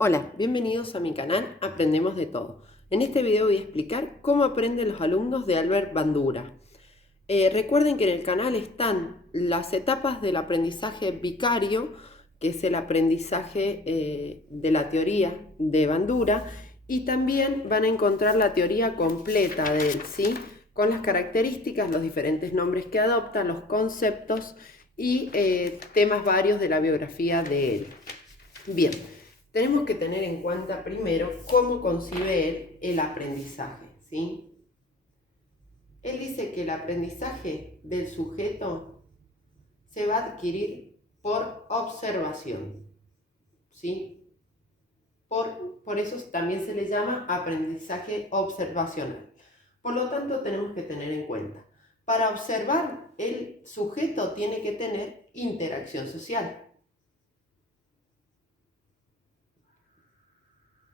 Hola, bienvenidos a mi canal Aprendemos de Todo. En este video voy a explicar cómo aprenden los alumnos de Albert Bandura. Recuerden que en el canal están las etapas del aprendizaje vicario, que es el aprendizaje de la teoría de Bandura, y también van a encontrar la teoría completa de él, ¿sí? Con las características, los diferentes nombres que adopta, los conceptos y temas varios de la biografía de él. Bien, tenemos que tener en cuenta primero cómo concibe él el aprendizaje, ¿sí? Él dice que el aprendizaje del sujeto se va a adquirir por observación, ¿sí? Por eso también se le llama aprendizaje observacional. Por lo tanto, tenemos que tener en cuenta, para observar, el sujeto tiene que tener interacción social.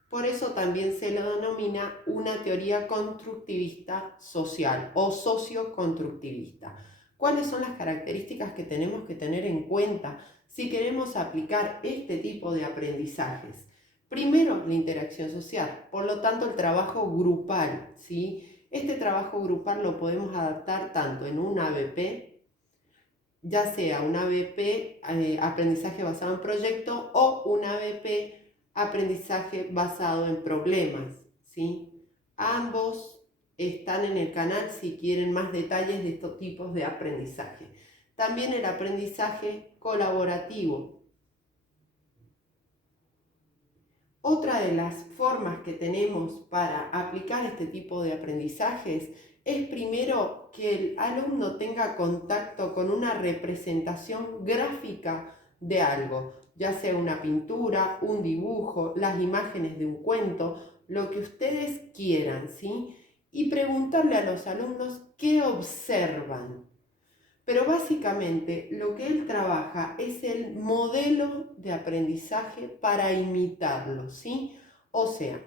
Por eso también se lo denomina una teoría constructivista social o socioconstructivista. ¿Cuáles son las características que tenemos que tener en cuenta si queremos aplicar este tipo de aprendizajes? Primero, la interacción social, por lo tanto el trabajo grupal, ¿sí? Este trabajo grupal lo podemos adaptar tanto en un ABP, ya sea un ABP, aprendizaje basado en proyecto, o un ABP, aprendizaje basado en problemas, ¿sí? Ambos están en el canal si quieren más detalles de estos tipos de aprendizaje. También el aprendizaje colaborativo. Otra de las formas que tenemos para aplicar este tipo de aprendizajes es primero que el alumno tenga contacto con una representación gráfica de algo, ya sea una pintura, un dibujo, las imágenes de un cuento, lo que ustedes quieran, ¿sí? Y preguntarle a los alumnos qué observan. Pero básicamente lo que él trabaja es el modelo de aprendizaje para imitarlo, ¿sí? O sea,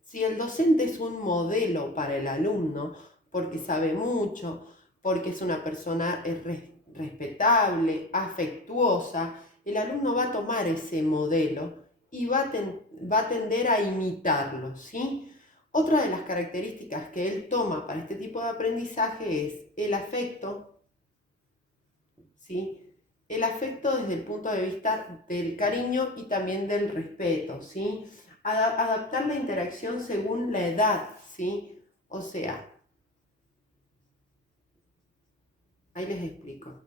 si el docente es un modelo para el alumno, porque sabe mucho, porque es una persona respetable, afectuosa, el alumno va a tomar ese modelo y va a tender a imitarlo, ¿sí? Otra de las características que él toma para este tipo de aprendizaje es el afecto, ¿sí? El afecto desde el punto de vista del cariño y también del respeto, ¿sí? Adaptar la interacción según la edad, ¿sí? O sea, ahí les explico.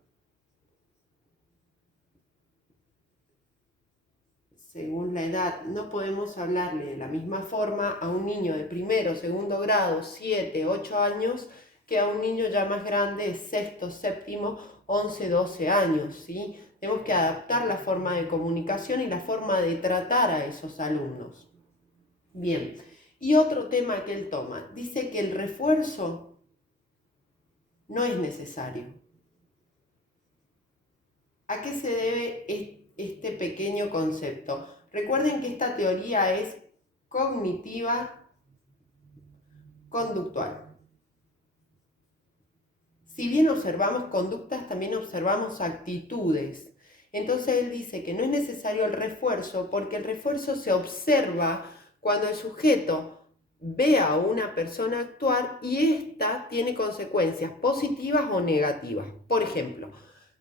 Según la edad, no podemos hablarle de la misma forma a un niño de primero, segundo grado, 7, 8 años, que a un niño ya más grande, sexto, séptimo, 11, 12 años, ¿sí? Tenemos que adaptar la forma de comunicación y la forma de tratar a esos alumnos. Bien, y otro tema que él toma, dice que el refuerzo no es necesario. ¿A qué se debe este pequeño concepto? Recuerden que esta teoría es cognitiva conductual. Si bien observamos conductas, también observamos actitudes. Entonces él dice que no es necesario el refuerzo porque el refuerzo se observa cuando el sujeto ve a una persona actuar y ésta tiene consecuencias positivas o negativas. Por ejemplo,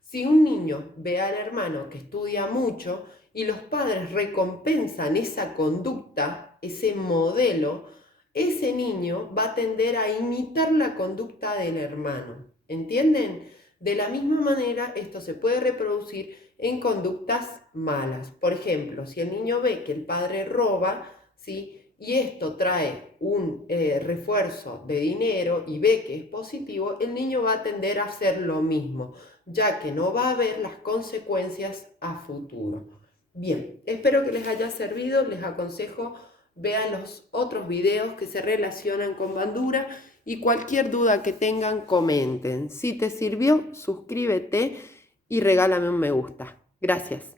si un niño ve al hermano que estudia mucho y los padres recompensan esa conducta, ese modelo, ese niño va a tender a imitar la conducta del hermano. ¿Entienden? De la misma manera, esto se puede reproducir en conductas malas. Por ejemplo, si el niño ve que el padre roba, ¿sí? Y esto trae un refuerzo de dinero y ve que es positivo, el niño va a tender a hacer lo mismo, ya que no va a ver las consecuencias a futuro. Bien, espero que les haya servido, les aconsejo vean los otros videos que se relacionan con Bandura y cualquier duda que tengan comenten. Si te sirvió, suscríbete y regálame un me gusta. Gracias.